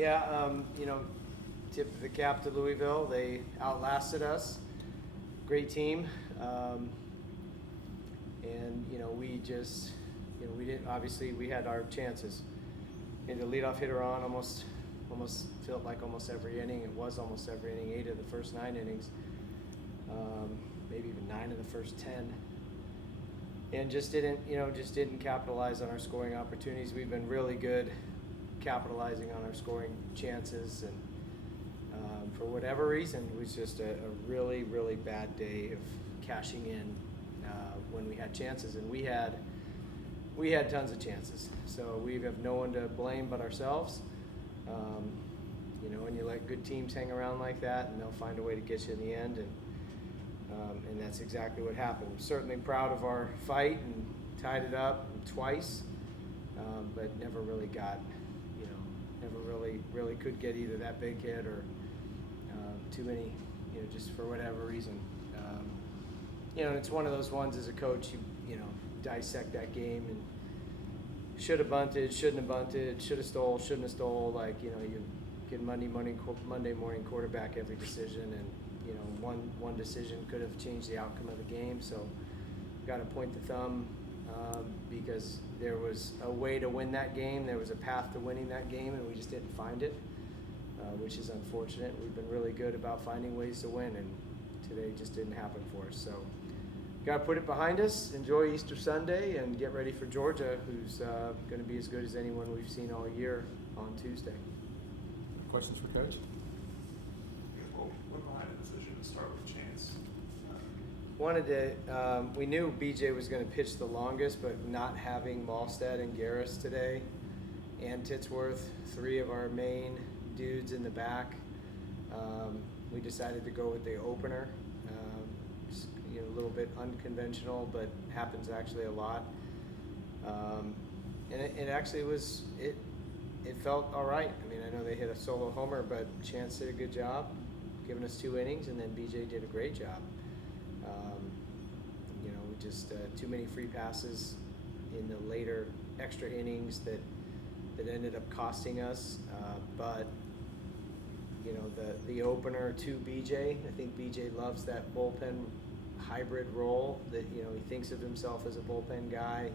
Yeah, tip of the cap to Louisville. They outlasted us. Great team. And, we just, we didn't, obviously we had our chances. And the leadoff hitter on almost felt like almost every inning. It was almost every inning, 8 of the first 9 innings. Maybe even 9 of the first 10. And just didn't capitalize on our scoring opportunities. We've been really good capitalizing on our scoring chances, and for whatever reason, it was just a really, really bad day of cashing in when we had chances, and we had tons of chances. So we have no one to blame but ourselves. And you let good teams hang around like that, and they'll find a way to get you in the end, and that's exactly what happened. I'm certainly proud of our fight and tied it up twice, but never really got, never really could get either that big hit or too many, just for whatever reason. And it's one of those ones as a coach, you dissect that game and should have bunted, shouldn't have bunted, should have stole, shouldn't have stole. Like, you get Monday morning quarterback every decision, and one decision could have changed the outcome of the game. So got to point the thumb because there was a way to win that game. There was a path to winning that game, and we just didn't find it, which is unfortunate. We've been really good about finding ways to win, and today just didn't happen for us. So got to put it behind us, enjoy Easter Sunday, and get ready for Georgia, who's going to be as good as anyone we've seen all year on Tuesday. Questions for Coach? What behind the decision to start with Chance? We knew BJ was going to pitch the longest, but not having Malstead and Garris today, and Titsworth, 3 of our main dudes in the back, we decided to go with the opener. A little bit unconventional, but happens actually a lot. And it actually was, it felt all right. I mean, I know they hit a solo homer, but Chance did a good job, giving us 2 innings, and then BJ did a great job. We just too many free passes in the later extra innings that ended up costing us. But the opener to BJ, I think BJ loves that bullpen hybrid role, that he thinks of himself as a bullpen guy.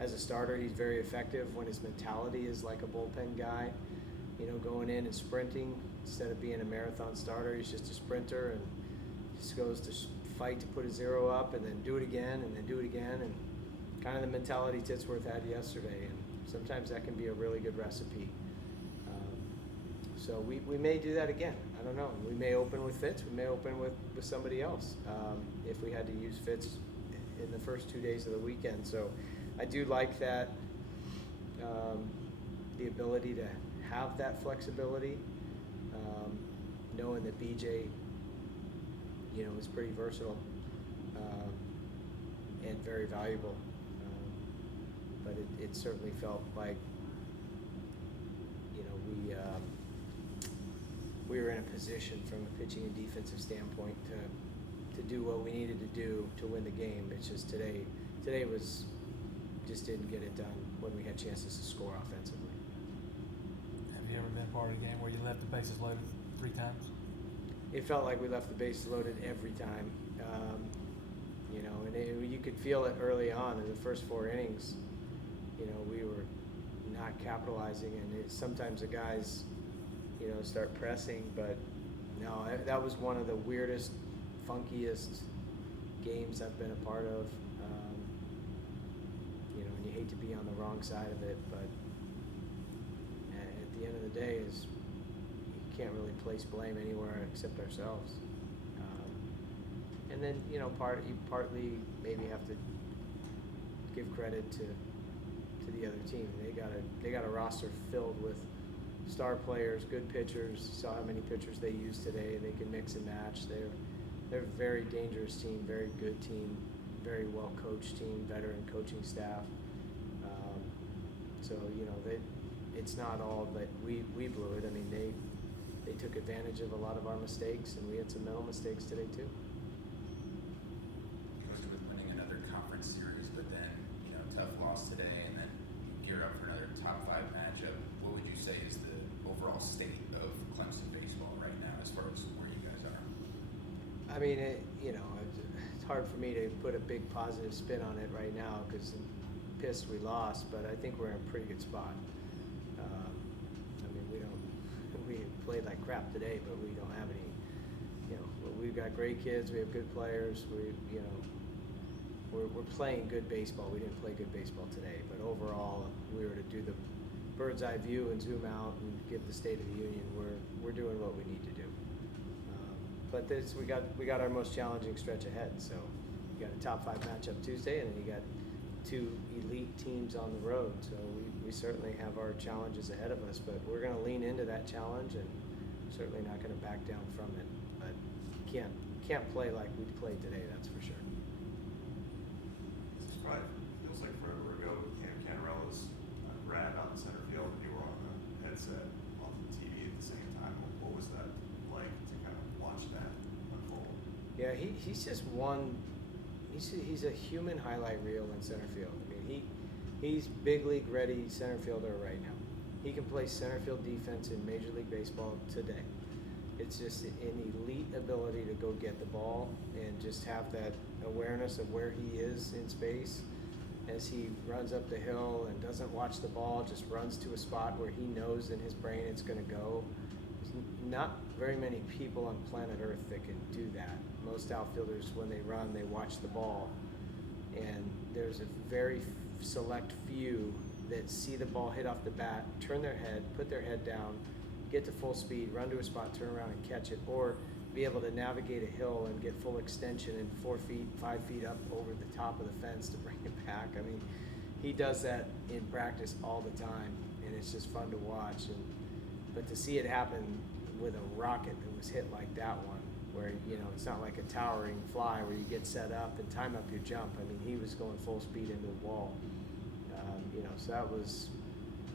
As a starter, he's very effective when his mentality is like a bullpen guy, going in and sprinting instead of being a marathon starter. He's just a sprinter and just goes to fight to put a 0 up and then do it again and then do it again, and kind of the mentality Titsworth had yesterday. And sometimes that can be a really good recipe. So we may do that again. I don't know. We may open with Fitz. We may open with somebody else if we had to use Fitz in the first 2 days of the weekend. So I do like that, the ability to have that flexibility, knowing that BJ, is pretty versatile and very valuable. But it certainly felt like, we were in a position from a pitching and defensive standpoint to do what we needed to do to win the game. It's just today was just didn't get it done when we had chances to score offensively. Have you ever been part of a game where you left the bases loaded 3 times? It felt like we left the bases loaded every time. And you could feel it early on in the first 4 innings. We were not capitalizing, and sometimes the guys, start pressing, but no, that was one of the weirdest, funkiest games I've been a part of. And you hate to be on the wrong side of it, but at the end of the day, you can't really place blame anywhere except ourselves. And then, you partly maybe have to give credit to the other team. They got a roster filled with star players, good pitchers. Saw how many pitchers they used today. They can mix and match. They're a very dangerous team, very good team, very well coached team, veteran coaching staff. So it's not all that we blew it. I mean, they took advantage of a lot of our mistakes, and we had some mental mistakes today too. Coach, with winning another conference series, but then tough loss today, and then gear up for another top 5 matchup, what would you say is the overall I mean, it's hard for me to put a big positive spin on it right now because I'm pissed we lost, but I think we're in a pretty good spot. I mean, we played like crap today, but we don't have any, we've got great kids, we have good players, we're playing good baseball. We didn't play good baseball today, but overall, if we were to do the bird's eye view and zoom out and give the State of the Union, we're doing what we need to do. But we got our most challenging stretch ahead. So you got a top 5 matchup Tuesday, and then you got 2 elite teams on the road. So we certainly have our challenges ahead of us, but we're going to lean into that challenge and certainly not going to back down from it. But can't play like we played today, that's for sure. This probably feels like forever ago. Cam Cantarella's rad out in center field, and you were on the headset on the TV at the same time. What was that like to kind of watch that unfold? Yeah, he's just one. He's a human highlight reel in center field. I mean, he's big league ready center fielder right now. He can play center field defense in Major League Baseball today. It's just an elite ability to go get the ball and just have that awareness of where he is in space as he runs up the hill and doesn't watch the ball, just runs to a spot where he knows in his brain it's going to go. There's not very many people on planet Earth that can do that. Most outfielders, when they run, they watch the ball, and there's a very select few that see the ball hit off the bat, turn their head, put their head down, get to full speed, run to a spot, turn around and catch it, or be able to navigate a hill and get full extension and 4 feet, 5 feet up over the top of the fence to bring it back. I mean, he does that in practice all the time, and it's just fun to watch. But to see it happen with a rocket that was hit like that one, where it's not like a towering fly where you get set up and time up your jump. I mean, he was going full speed into the wall. So that was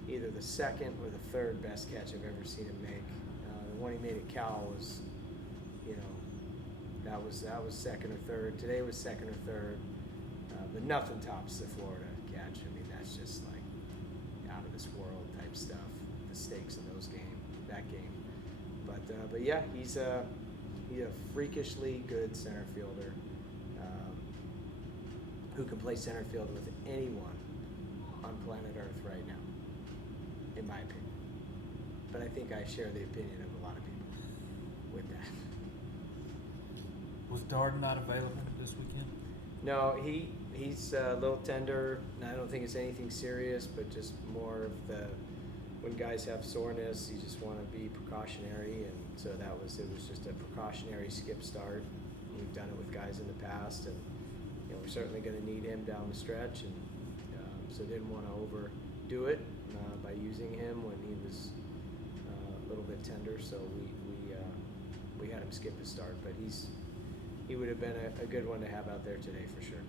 either the second or the third best catch I've ever seen him make. The one he made at Cal was, that was second or third. Today was second or third, but nothing tops the Florida catch. I mean, that's just like out of this world type stuff. The stakes in that game. But yeah, he's a freakishly good center fielder who can play center field with anyone on planet Earth right now, in my opinion. But I think I share the opinion of a lot of people with that. Was Darden not available this weekend? No, he's a little tender. And I don't think it's anything serious, but just more of when guys have soreness, you just want to be precautionary, and so it was just a precautionary skip start. We've done it with guys in the past, and we're certainly going to need him down the stretch, and so didn't want to overdo it by using him when he was a little bit tender. So we had him skip his start, but he would have been a good one to have out there today for sure.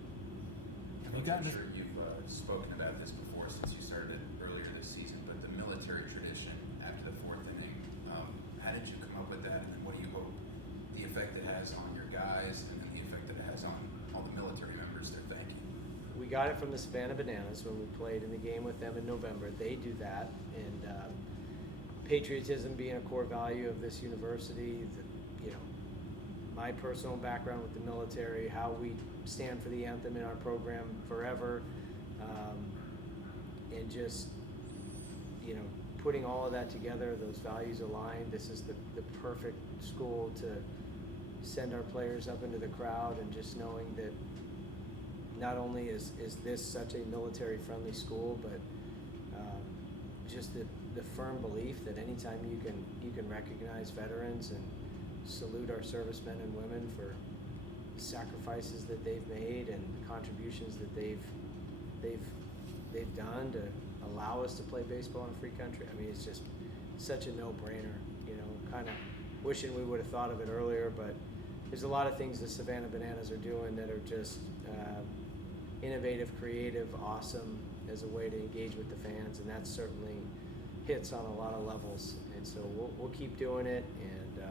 You got I'm sure you've spoken about this before since you started earlier this season, but the military tradition after the 4th inning, how did you come up with that, and then what do you hope the effect it has on your guys, and then the effect that it has on all the military members to thank you? We got it from the Savannah Bananas when we played in the game with them in November. They do that, and patriotism being a core value of this university, my personal background with the military, how we stand for the anthem in our program forever, and just putting all of that together, those values aligned. This is the perfect school to send our players up into the crowd, and just knowing that not only is this such a military friendly school, but just the firm belief that anytime you can recognize veterans and salute our servicemen and women for the sacrifices that they've made and the contributions that they've done to allow us to play baseball in a free country. I mean, it's just such a no-brainer. Kind of wishing we would have thought of it earlier, but there's a lot of things the Savannah Bananas are doing that are just innovative, creative, awesome as a way to engage with the fans, and that certainly hits on a lot of levels. And so we'll keep doing it, and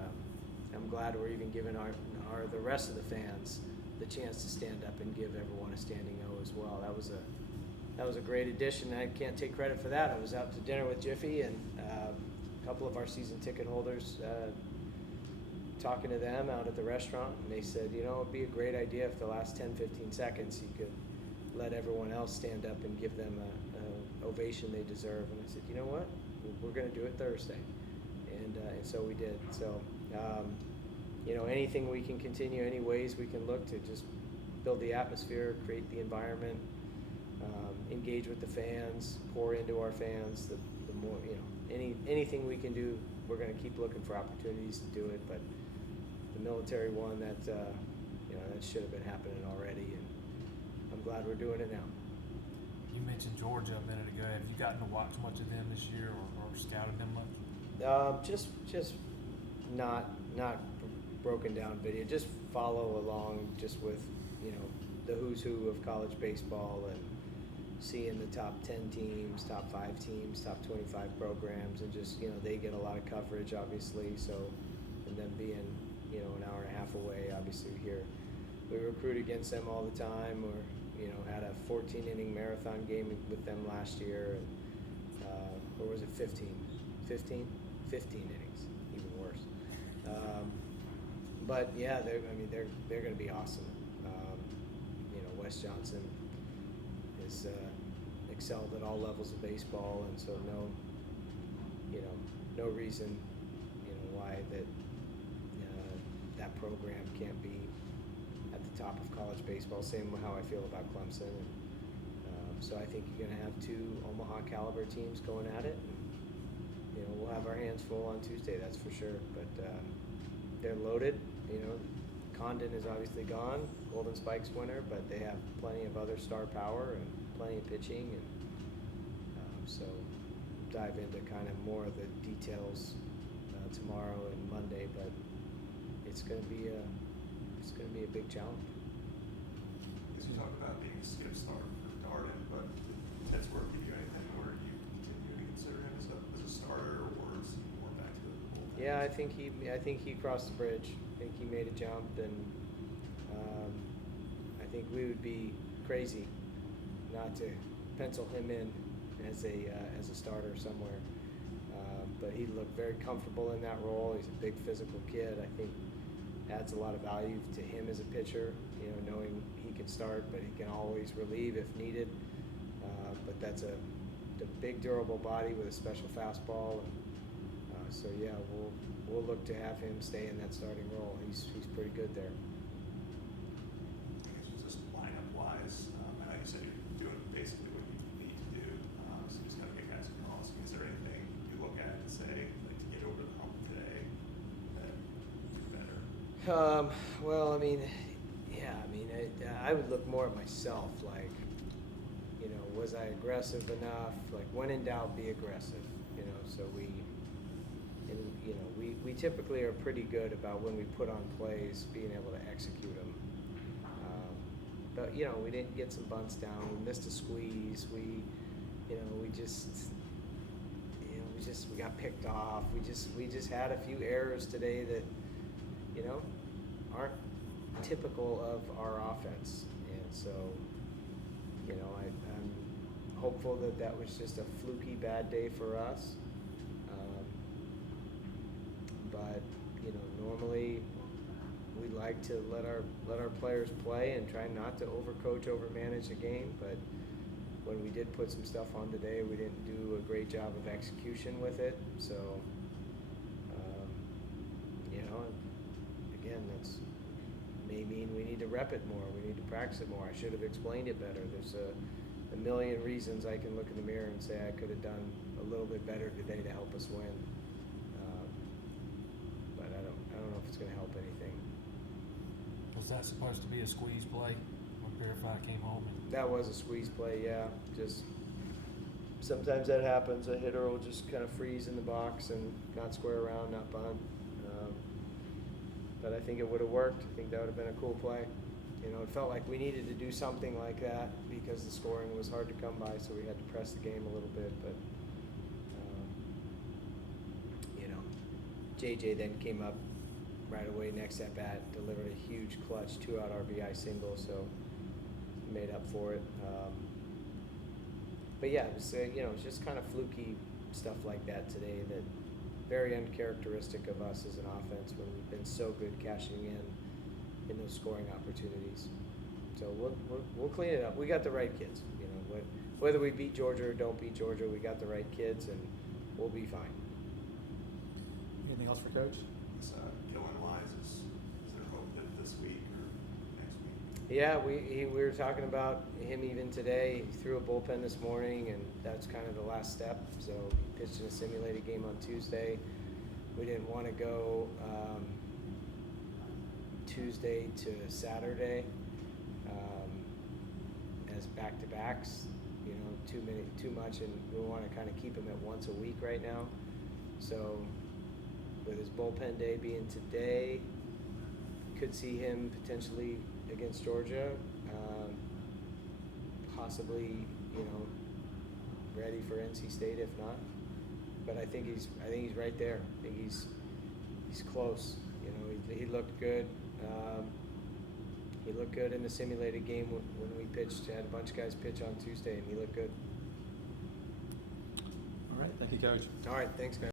I'm glad we're even giving the rest of the fans the chance to stand up and give everyone a standing O as well. That was a great addition. I can't take credit for that. I was out to dinner with Jiffy, and a couple of our season ticket holders talking to them out at the restaurant, and they said, you know, it'd be a great idea if the last 10, 15 seconds you could let everyone else stand up and give them a ovation they deserve. And I said, you know what? We're going to do it Thursday. And so we did. So, you know, anything we can continue, any ways we can look to just build the atmosphere, create the environment, engage with the fans, pour into our fans, the more, you know, anything we can do, we're going to keep looking for opportunities to do it. But the military one, that, you know, that should have been happening already, and I'm glad we're doing it now. You mentioned Georgia a minute ago. Have you gotten to watch much of them this year, or scouted them much? Just not broken down video. Just follow along just with, you know, the who's who of college baseball and seeing the top 10 teams, top 5 teams, top 25 programs, and just, you know, they get a lot of coverage, obviously. So, and them being, you know, an hour and a half away, obviously here we recruit against them all the time. Or, you know, had a 14-inning marathon game with them last year, and or was it 15? 15 innings, even worse. But yeah, they're going to be awesome. You know, Wes Johnson has excelled at all levels of baseball, and so no reason, you know, why that program can't be at the top of college baseball. Same with how I feel about Clemson. And, so I think you're going to have 2 Omaha caliber teams going at it. And, you know, we'll have our hands full on Tuesday, that's for sure. But they're loaded. You know, Condon is obviously gone, Golden Spikes winner, but they have plenty of other star power and plenty of pitching. And so dive into kind of more of the details tomorrow and Monday. But it's going to be a big challenge. As you talk about being a skip start for Darden, but that's where give you anything where you continue to consider him as a starter, or is he more back to the bullpen? Yeah, I think he crossed the bridge. I think he made a jump, and I think we would be crazy not to pencil him in as a starter somewhere. But he looked very comfortable in that role. He's a big physical kid. I think adds a lot of value to him as a pitcher. You know, knowing he can start, but he can always relieve if needed. But that's a big, durable body with a special fastball. And, so yeah, we'll look to have him stay in that starting role. He's pretty good there. I guess just lineup wise, I know you said you're doing basically what you need to do. So you just got to get guys across. Is there anything you look at and say, like, to get over the hump today that do better? Well, I mean, yeah, I would look more at myself, like, you know, was I aggressive enough? Like, when in doubt, be aggressive, you know. So we typically are pretty good about when we put on plays, being able to execute them. But, you know, we didn't get some bunts down. We missed a squeeze. We got picked off. We just had a few errors today that, you know, aren't typical of our offense. And so, you know, I'm hopeful that was just a fluky bad day for us. But, you know, normally we like to let our players play and try not to overcoach, overmanage the game. But when we did put some stuff on today, we didn't do a great job of execution with it. So, you know, again, that's may mean we need to rep it more. We need to practice it more. I should have explained it better. There's a million reasons I can look in the mirror and say I could have done a little bit better today to help us win. But I don't know if it's going to help anything. Was that supposed to be a squeeze play when Purify came home? That was a squeeze play, yeah. Just sometimes that happens. A hitter will just kind of freeze in the box and not square around, not bunt. But I think it would have worked. I think that would have been a cool play. You know, it felt like we needed to do something like that because the scoring was hard to come by, so we had to press the game a little bit. But, you know, JJ then came up right away next at bat, delivered a huge clutch 2-out RBI single, so made up for it. But yeah, it was, you know, it's just kind of fluky stuff like that today that, very uncharacteristic of us as an offense when we've been so good cashing in those scoring opportunities. So we'll clean it up. We got the right kids. You know, whether we beat Georgia or don't beat Georgia, we got the right kids, and we'll be fine. Anything else for Coach? This, Gillen Wise, is there hope that this week or next week? Yeah, we were talking about him even today. He threw a bullpen this morning, and that's kind of the last step. So he pitched in a simulated game on Tuesday. We didn't want to go Tuesday to Saturday as back-to-backs. You know, too much, and we want to kind of keep him at once a week right now. So with his bullpen day being today, could see him potentially against Georgia, possibly, you know, ready for NC State if not. But I think he's right there. I think he's close. You know, he looked good. He looked good in the simulated game when we pitched. Had a bunch of guys pitch on Tuesday, and he looked good. All right, thank you, Coach. All right, thanks, guys.